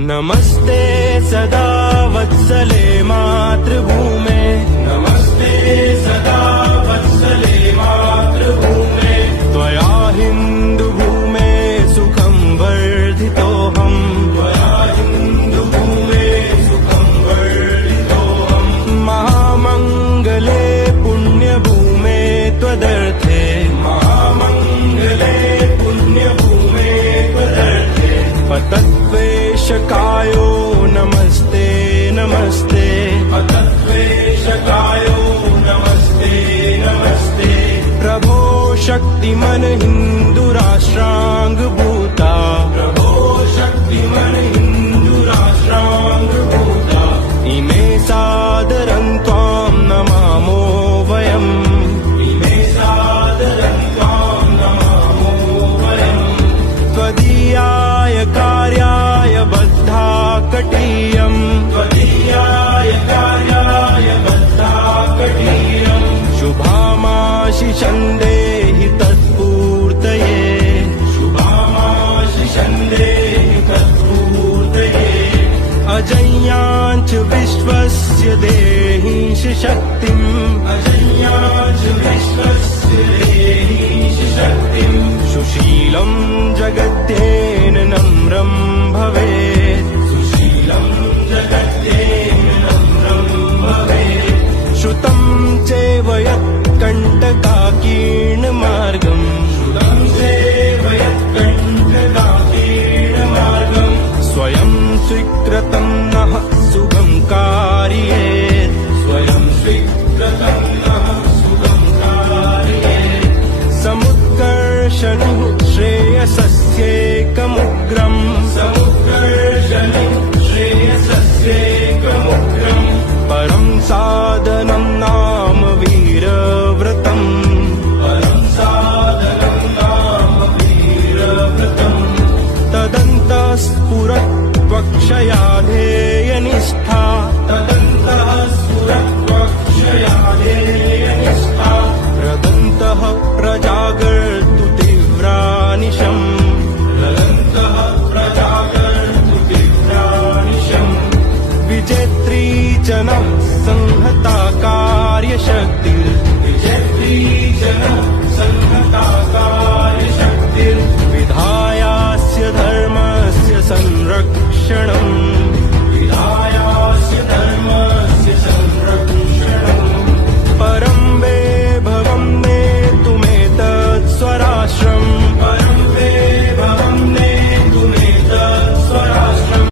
नमस्ते सदा वत्सले मातृभूमे, नमस्ते सदा वत्सले मातृभूमे, त्वया हिन्दुभूमे सुखं वर्धितोऽहम्, त्वया हिन्दुभूमे सुखं वर्धितोऽहम्, महामङ्गले पुण्यभूमे त्वदर्थे, महामङ्गले पुण्यभूमे त्वदर्थे, पतत्वेशकायो नमस्ते नमस्ते, पतत्वेशकायो नमस्ते नमस्ते, प्रभो शक्तिमन हिन्दुराष्ट्राङ्गभूता, प्रभो शक्तिमन हिन्दुराष्ट्राङ्गभूता, इमे सादरं त्वां नमामो वयम्, इमे सादरं त्वां नमामो वयम्, त्वदीयाय कार्याय बद्धाकटीयम्, त्वदीयाय कार्याय बद्धाकटीयम्, शुभामाशिषं देहि तत्पूर्तये, शुभामाशिषं देहि तत्पूर्तये, अजय्याञ्च विश्वस्य देहि शक्तिम्, अजय्याञ्च विश्वस्य देहि शक्तिम्, सुशीलं जगत्येन नम्रं भवेत्, सुशीलं जगत्येन नम्रं भवेत्, श्रुतं चैव यत्कण्टकाकीर्णमार्गम्, श्रुतं चैव यत्कण्टकाकीर्णमार्गम्, स्वयं स्वीकृतं नः सुगं कारयेत्, स्वयं स्वीकृतं नः सुगं कारयेत्, समुत्कर्षणु श्रेयसस्यैकमुग्रम्, समुत्कर्षणु श्रेयसस्यैकमुग्रम्, परं साधनं नाम वीरव्रतम्, परं साधनं नाम वीरव्रतम्, तदन्तः स्फुरत्वक्षया ध्येयनिष्ठा, तदन्तः स्फुरत्वक्षया ध्येयनिष्ठा, रदन्तः प्रजागर्तु तीव्रानिशम्, रदन्तः प्रजागर्तु तीव्रानिशम्, विजेत्री च नः संहता कार्यशक्तिर्, विजेत्री च नः संहता कार्यशक्तिर्, विधायास्य धर्मस्य संरक्षणं